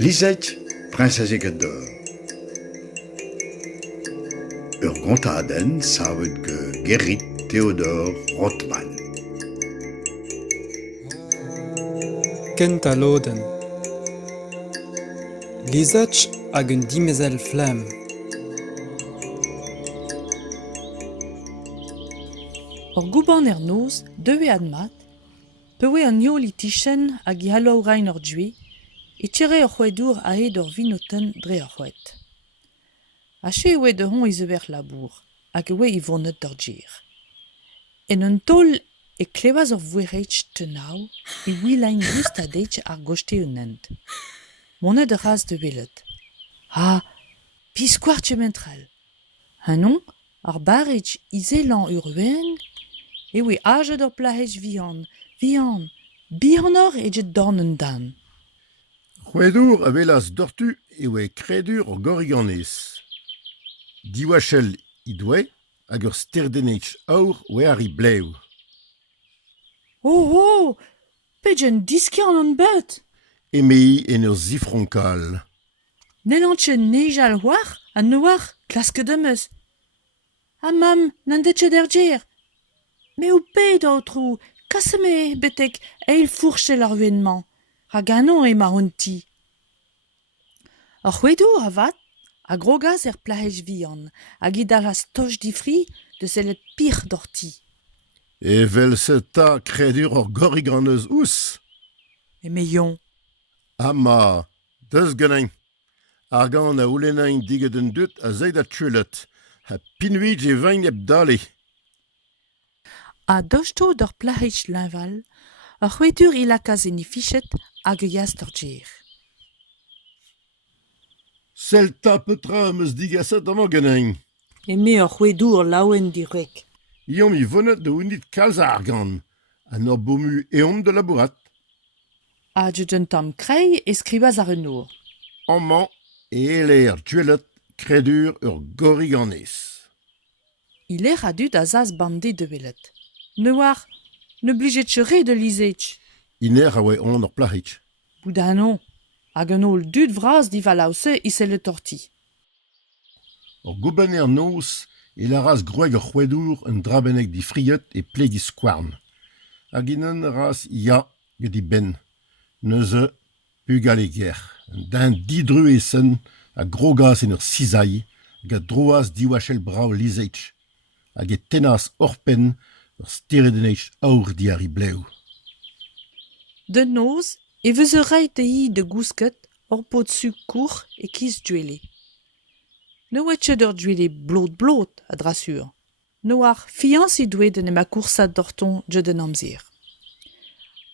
Lisette, prinsesse d'or. Ur gontaden savet Gerrit Theodor Rothman. Kenta loden. Lizach hag un dimezel flam. Ur gouban noz, deue admat, peue an yol itichen hag I halaou rein ur dwi, e tire ur c'hwedour a ed ur vinoten dre ur c'hwet. Ache oe de hon izever labour, hag oe I vournet d'ur djir. En un tol e klevaz ur voueretch tenau, e wilain just a deitch ar gochte un ent. Monet ur raz de welet. Ha, pis kwartje mentrel. Hanon, ar barretch izelan ur uen, e oe ajet ur plahetch vihan, bihanor e jet dorn dan. C'hwedour a velas dortu e oe kredur ur goriganez. Diwachel I doue hag ur sterdenetch aur oe ar I blev. Oh, pet jen diskian an bet. Emei en ur zifronkal. Nelantche neijal war, a noar, klaske demeus. Ha mam, n'an detche der djer. Me ou pet autrou, kaseme betek eil fourchel ar venman. Ha ganon e marunti. Ar c'hwedour avat, a grogaz plahetch vihan, hag I dallas toch difri de sellet pir d'orti. Evel se ta kredur ur goriganez ous. E meion. Ama, deus ganin. Ar gant a oulenañ diget un dut a zeid a tulet. Ha pinuit e vain eb dale. A dochto d'ur plahetch linval, ar c'hwedour I lakaz en I fichet hag eas d'ur djer. Sel ta petra meus digaset amañ ganin. Eme ur c'hwedour laouen direk. Iom I vonet de ounit kalz ar gant. An ur bomu eon de labourat. A jet un tamm krei e skribaz ar un our. Amman e eler duelet kredur ur goriganez. Il er a dud a zaz bande de welet. Ne war, ne blijet chere de lizech. Iner a oe on ur plahetch. Boudanon, hag un ol dud vraz di valaouse I se le torti. Ur gobaner noz e la ras groeg ur c'hwedour un drabennek di friet e plegi skouarn. Hag inan ras ya get I ben. Neuze, pugal e ger. Un didru e sen a grogas en ur sizai hag a droaz diwachel brao lizech. Hag e tenas orpen ur steredenech aur di ar I blev. De noz, e veus ur reit I de gousket ur pot suk kour e kiz dwele. Ne oet ket ur dwele blot a drasur. Ne war fians I dwe den ema koursat dorton jet en amzer.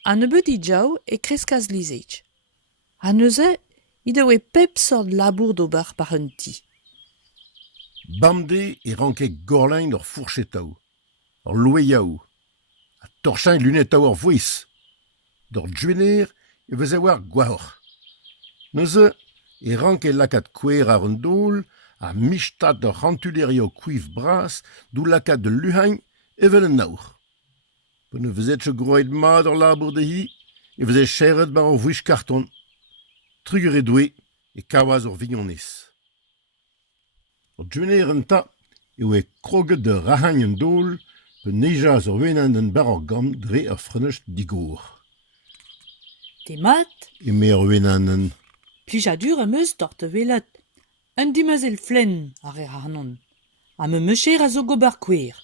An e beut I djaou e kreskaz lizech. Ha neuze, I daoue pep sort labour d'ober par un ti. Bamde e rankek gorlein ur fourchetaou, ur loeyaou, a torchañ lunetaou ur voiz. D'ur djuener e vez war gwaoc'h. Neuze e ranke lakat kouer ar un dol a michtat ur rantulerio kuiv bras d'ou lakat de luhañ evel un aour. Pe ne vezet groet mat ur labour de hi e vezet cheret bar ur vouich karton. Truger e doue e kawaz ur vignonez. Ur djuener un ta e oe kroget de rahañ un dol pe neijaz ur wenan un bar ur gant dre ur frenecht digour. Temat, E me ur wenan un... plijadur eus d'or te welet. Un dimeuz el flenn, a re hanon. A me mecher a zo gober kouer.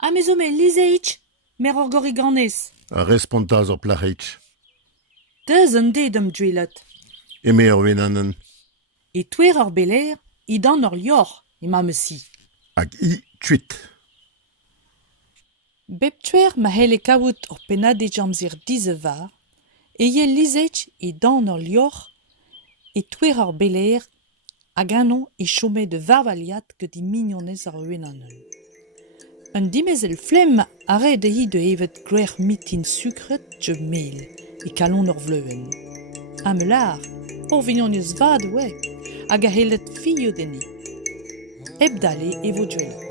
A me zo me lizech, mer ur goriganez. a respontaz ur plahetch. Deus un ded am dwelet. E me ur wenan un... E touer ur beler, I dan ur lior, e ma si. Hag I tuit. Bep touer ma hele kaout ur penade jamzir dize var, e ye lizech e dan ur lior, e touer ur beler, hag anon e chomet de varvaliat ket I mignonez ar uenanel. Un dimezel flem a re de hi de evet gwer mitin sukret je mel, e kalon ur vleuven. Amelar, ur vignonez vad oe, hag a helet fiyo deni. Eb dale e vo dwele.